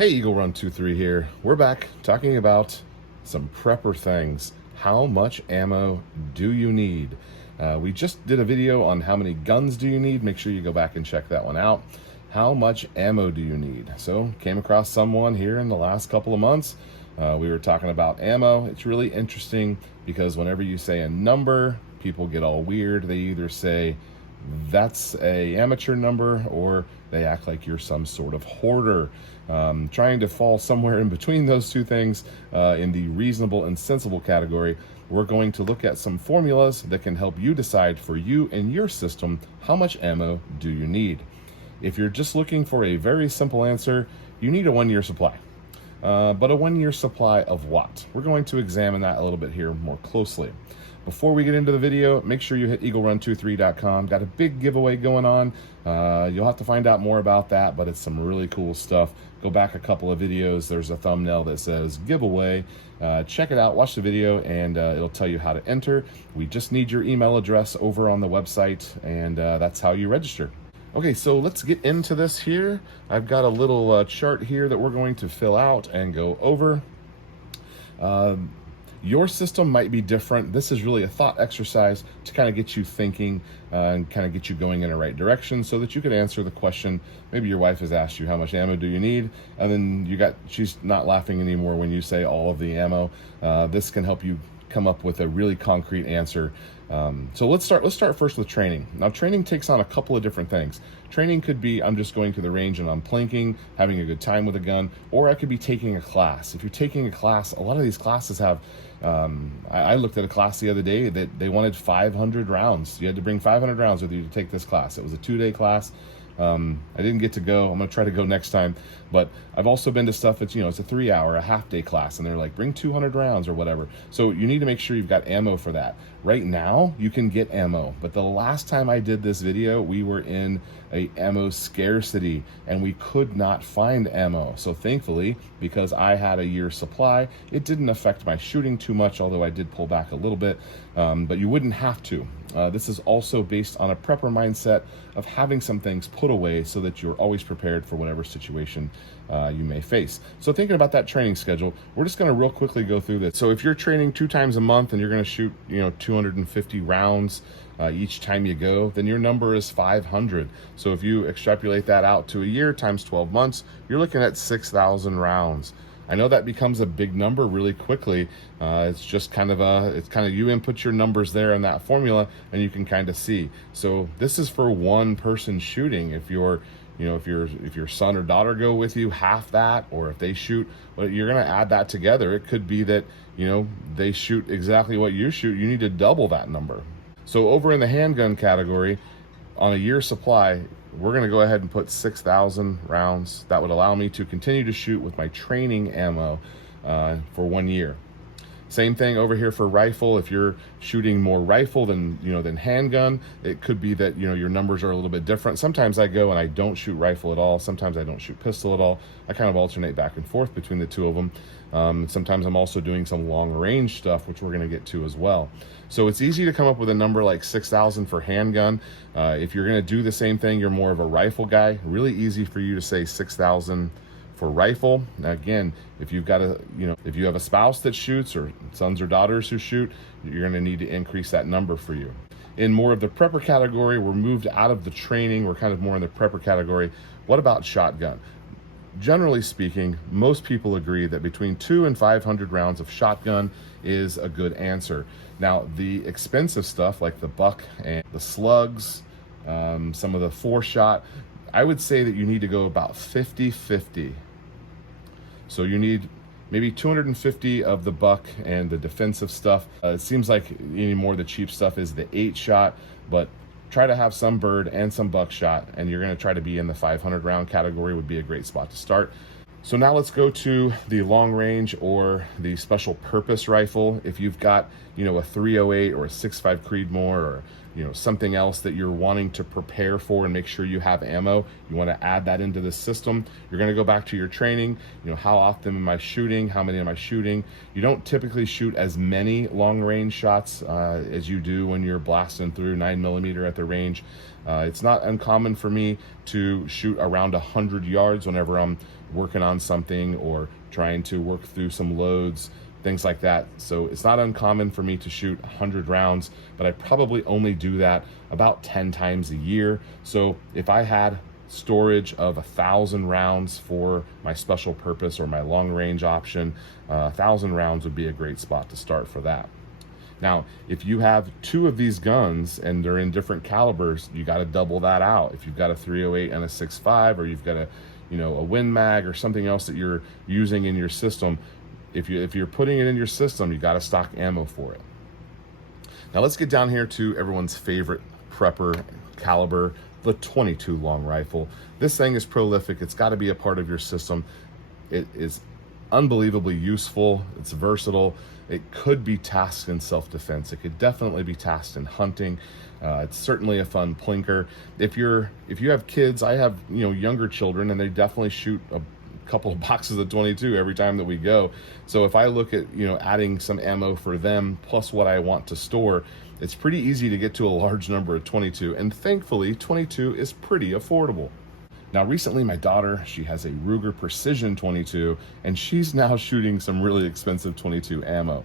Hey, Eagle Run 23 here. We're back talking about some prepper things. How much ammo do you need? We just did a video on how many guns do you need. Make sure you go back and check that one out. How much ammo do you need? So came across someone here in the last couple of months. We were talking about ammo. It's really interesting because whenever you say a number, people get all weird. They either say that's a amateur number or they act like you're some sort of hoarder. Trying to fall somewhere in between those two things in the reasonable and sensible category, we're going to look at some formulas that can help you decide for you and your system how much ammo do you need. If you're just looking for a very simple answer, you need a 1-year supply. But a 1-year supply of what? We're going to examine that a little bit here more closely. Before we get into the video, make sure you hit eaglerun23.com. Got a big giveaway going on. You'll have to find out more about that, but it's some really cool stuff. Go back a couple of videos. There's a thumbnail that says giveaway. Check it out, watch the video, and it'll tell you how to enter. We just need your email address over on the website, and that's how you register. Okay, so let's get into this here. I've got a little chart here that we're going to fill out and go over. Your system might be different. This is really a thought exercise to kind of get you thinking and kind of get you going in the right direction so that you can answer the question. Maybe your wife has asked you, how much ammo do you need? And then she's not laughing anymore when you say all of the ammo. This can help you come up with a really concrete answer. So let's start first with training. Now, training takes on a couple of different things. Training could be I'm just going to the range and I'm plinking, having a good time with a gun, or I could be taking a class. If you're taking a class, a lot of these classes have, I looked at a class the other day that they wanted 500 rounds. You had to bring 500 rounds with you to take this class. It was a 2-day class. I didn't get to go. I'm going to try to go next time. But I've also been to stuff that's, it's a 3-hour, a half-day class, and they're like, bring 200 rounds or whatever. So you need to make sure you've got ammo for that. Right now, you can get ammo. But the last time I did this video, we were in a ammo scarcity, and we could not find ammo. So thankfully, because I had a year's supply, it didn't affect my shooting too much, although I did pull back a little bit. But you wouldn't have to. This is also based on a prepper mindset of having some things put away so that you're always prepared for whatever situation you may face. So thinking about that training schedule, we're just going to real quickly go through this. So if you're training 2 times a month and you're going to shoot 250 rounds each time you go, then your number is 500. So if you extrapolate that out to a year times 12 months, you're looking at 6,000 rounds. I know that becomes a big number really quickly. It's just kind of you input your numbers there in that formula and you can kind of see. So this is for one person shooting. If your son or daughter go with you, half that, or if they shoot, well, you're going to add that together. It could be that, they shoot exactly what you shoot. You need to double that number. So over in the handgun category, on a year's supply, we're going to go ahead and put 6,000 rounds. That would allow me to continue to shoot with my training ammo for 1 year. Same thing over here for rifle. If you're shooting more rifle than handgun, it could be that your numbers are a little bit different. Sometimes I go and I don't shoot rifle at all. Sometimes I don't shoot pistol at all. I kind of alternate back and forth between the two of them. Sometimes I'm also doing some long range stuff, which we're going to get to as well. So it's easy to come up with a number like 6,000 for handgun. If you're going to do the same thing, you're more of a rifle guy. Really easy for you to say 6,000 for rifle. Now again, if you've got if you have a spouse that shoots or sons or daughters who shoot, you're going to need to increase that number for you. In more of the prepper category, we're moved out of the training. We're kind of more in the prepper category. What about shotgun? Generally speaking, most people agree that between 200 and 500 rounds of shotgun is a good answer. Now, the expensive stuff like the buck and the slugs, some of the 4-shot, I would say that you need to go about 50-50. So you need maybe 250 of the buck and the defensive stuff. It seems like anymore the cheap stuff is the 8-shot, but try to have some bird and some buckshot, and you're going to try to be in the 500 round category would be a great spot to start. So now let's go to the long range or the special purpose rifle. If you've got, a 308 or a 6.5 Creedmoor, or something else that you're wanting to prepare for and make sure you have ammo, you want to add that into the system. You're going to go back to your training. How often am I shooting? How many am I shooting? You don't typically shoot as many long range shots as you do when you're blasting through 9mm at the range. It's not uncommon for me to shoot around 100 yards whenever I'm working on something or trying to work through some loads, things like that. So it's not uncommon for me to shoot 100 rounds, but I probably only do that about 10 times a year. So if I had storage of 1,000 rounds for my special purpose or my long range option, 1,000 rounds would be a great spot to start for that. Now, if you have 2 of these guns and they're in different calibers, you got to double that out. If you've got a 308 and a 6.5, or you've got a Win Mag or something else that you're using in your system, if you're putting it in your system, you got to stock ammo for it. Now let's get down here to everyone's favorite prepper caliber, the 22 long rifle. This thing is prolific. It's got to be a part of your system. It is unbelievably useful. It's versatile. It could be tasked in self-defense. It could definitely be tasked in hunting. It's certainly a fun plinker. If you have kids, I have younger children, and they definitely shoot a couple of boxes of 22 every time that we go. So if I look at adding some ammo for them plus what I want to store, it's pretty easy to get to a large number of 22, and thankfully 22 is pretty affordable. Now recently my daughter, she has a Ruger Precision 22, and she's now shooting some really expensive 22 ammo.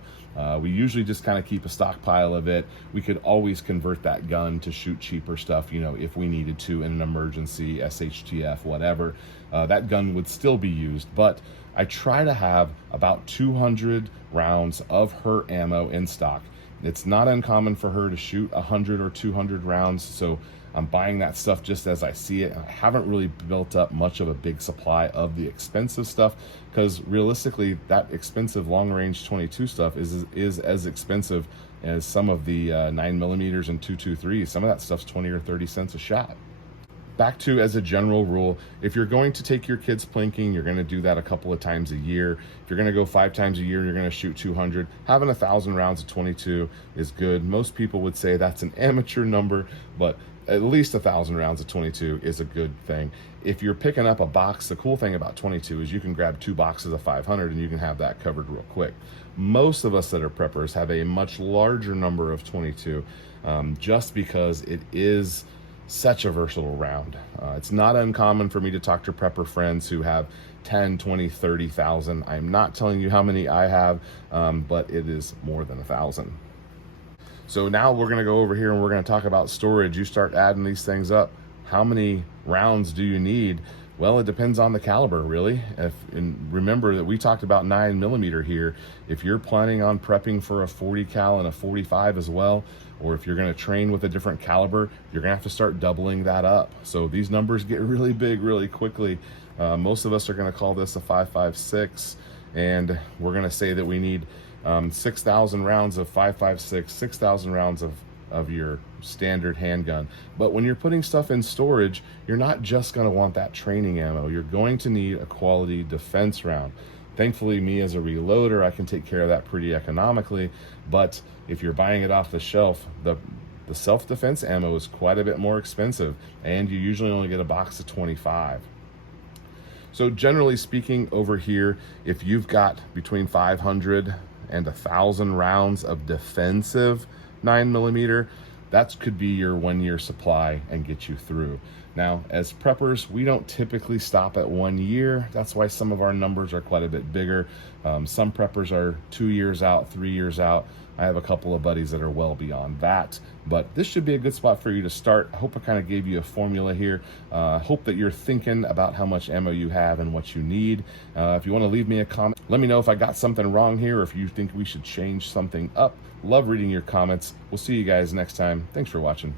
We usually just kind of keep a stockpile of it. We could always convert that gun to shoot cheaper stuff, if we needed to in an emergency, SHTF, whatever. That gun would still be used, but I try to have about 200 rounds of her ammo in stock. It's not uncommon for her to shoot 100 or 200 rounds, so I'm buying that stuff just as I see it. I haven't really built up much of a big supply of the expensive stuff, because realistically that expensive long range 22 stuff is as expensive as some of the 9mm and 223. Some of that stuff's 20 or 30 cents a shot. Back to, as a general rule, if you're going to take your kids plinking, you're going to do that a couple of times a year. If you're going to go 5 times a year, you're going to shoot 200. Having 1,000 rounds of 22 is good. Most people would say that's an amateur number, but at least 1,000 rounds of 22 is a good thing. If you're picking up a box, the cool thing about 22 is you can grab 2 boxes of 500 and you can have that covered real quick. Most of us that are preppers have a much larger number of 22, just because it is such a versatile round. It's not uncommon for me to talk to prepper friends who have 10, 20, 30,000. I'm not telling you how many I have, but it is more than 1,000. So now we're going to go over here and we're going to talk about storage. You start adding these things up. How many rounds do you need? Well, it depends on the caliber, really. And remember that we talked about 9mm here. If you're planning on prepping for a 40 cal and a 45 as well, or if you're going to train with a different caliber, you're going to have to start doubling that up. So these numbers get really big really quickly. Most of us are going to call this a 5.56, and we're going to say that we need 6,000 rounds of 5.56, 6,000 rounds of your standard handgun. But when you're putting stuff in storage, you're not just going to want that training ammo. You're going to need a quality defense round. Thankfully, me as a reloader, I can take care of that pretty economically. But if you're buying it off the shelf, the self-defense ammo is quite a bit more expensive, and you usually only get a box of 25. So generally speaking, over here, if you've got between 500 and 1,000 rounds of defensive 9mm, that could be your 1-year supply and get you through. Now, as preppers, we don't typically stop at 1 year. That's why some of our numbers are quite a bit bigger. Some preppers are 2 years out, 3 years out. I have a couple of buddies that are well beyond that, but this should be a good spot for you to start. I hope I kind of gave you a formula here. Hope that you're thinking about how much ammo you have and what you need. If you want to leave me a comment, let me know if I got something wrong here, or if you think we should change something up. Love reading your comments. We'll see you guys next time. Thanks for watching.